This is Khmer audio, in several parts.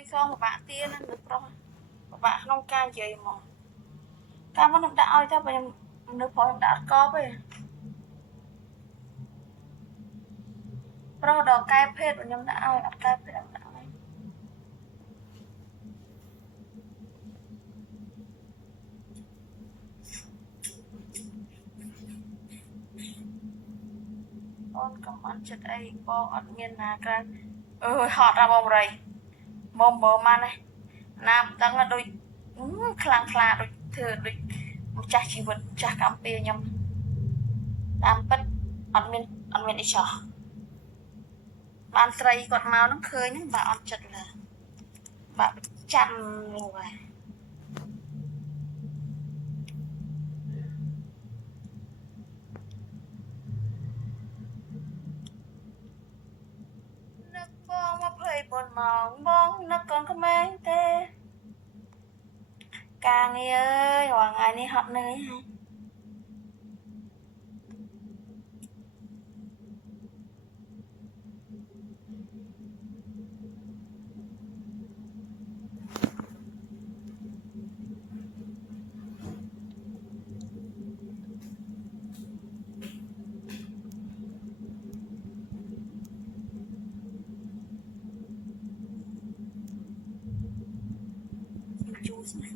យសងពិបាកទៀតណានៅប្រុសពិបាកក្នុងការនិយាយហ្មងកាលមកខ្ញុំដាក់ឲ្យទៅបើខ្ញុំនៅប្រុសខ្ញុំដាក់អត់កប់ទេប្រុសដល់កែភេទខ្ញុំដាក់ឲ្យអត់កែភេទអត់ដាក់ឲ្យអូនកំអត់ចិត្តអីបងអត់មានណាក្រៅអើយហត់ដល់បងរៃមកមើលម៉ាន់ណាមិនដឹងដូចខ្លាំងខ្លាដូចធ្វើដូចម្ចាស់ជីវិតម្ចាស់កម្មពីខ្ញុំតាមពិតអត់មានអីចោះបានស្រីគាត់មកហ្នឹងឃើញហ្នឹងបាទអត់ចិត្តឡើយបាទចាំនោះហើយនឹកបង24ម៉ោងបងនឹកកូនក្មេងទេការងារអើយរាល់ថ្ងៃនេះហត់នឿយហើយជូរស្មា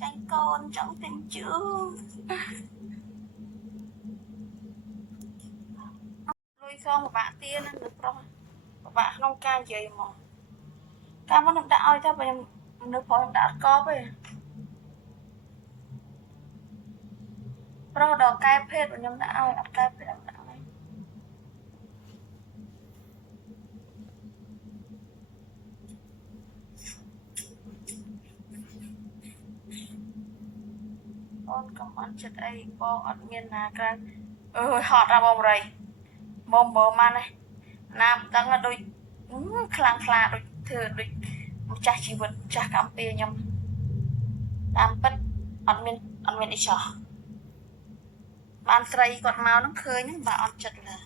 ចាញ់កូនចង់ទិញជូរលុយសងពិបាកទៀតណានៅប្រុសពិបាកក្នុងការនិយាយហ្មងកាលមកខ្ញុំដាក់ឲ្យទៅបើខ្ញុំនៅប្រុសខ្ញុំដាក់អត់កប់ទេប្រុសដល់កែភេទខ្ញុំដាក់ឲ្យអត់កែភេទអត់ដាក់ឲ្យអូនកំអត់ចិត្តអីបងអត់មានណាក្រៅអើយហត់ដល់បងរៃមកមើលម៉ាន់ណាមិនដឹងដូចខ្លាំងខ្លាដូចធ្វើដូចម្ចាស់ជីវិតម្ចាស់កម្មពីខ្ញុំតាមពិតអត់មានអីចោះបានស្រីគាត់មកហ្នឹងឃើញហ្នឹងបាទអត់ចិត្តឡើយ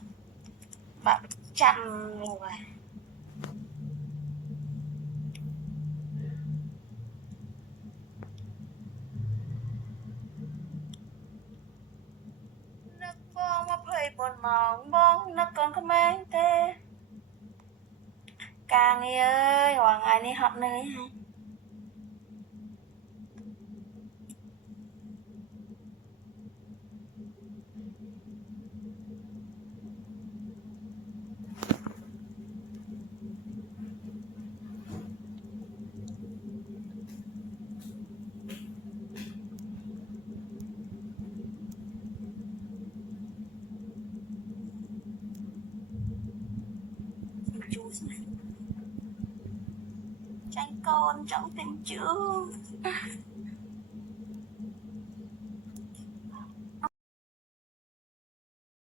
បាទចាំនោះហើយនឹកបង24ម៉ោងបងនឹកកូនក្មេងទេការងារអើយរាល់ថ្ងៃនេះហត់នឿយហើយជូរស្មាចាញ់កូនចង់ទិញជូរ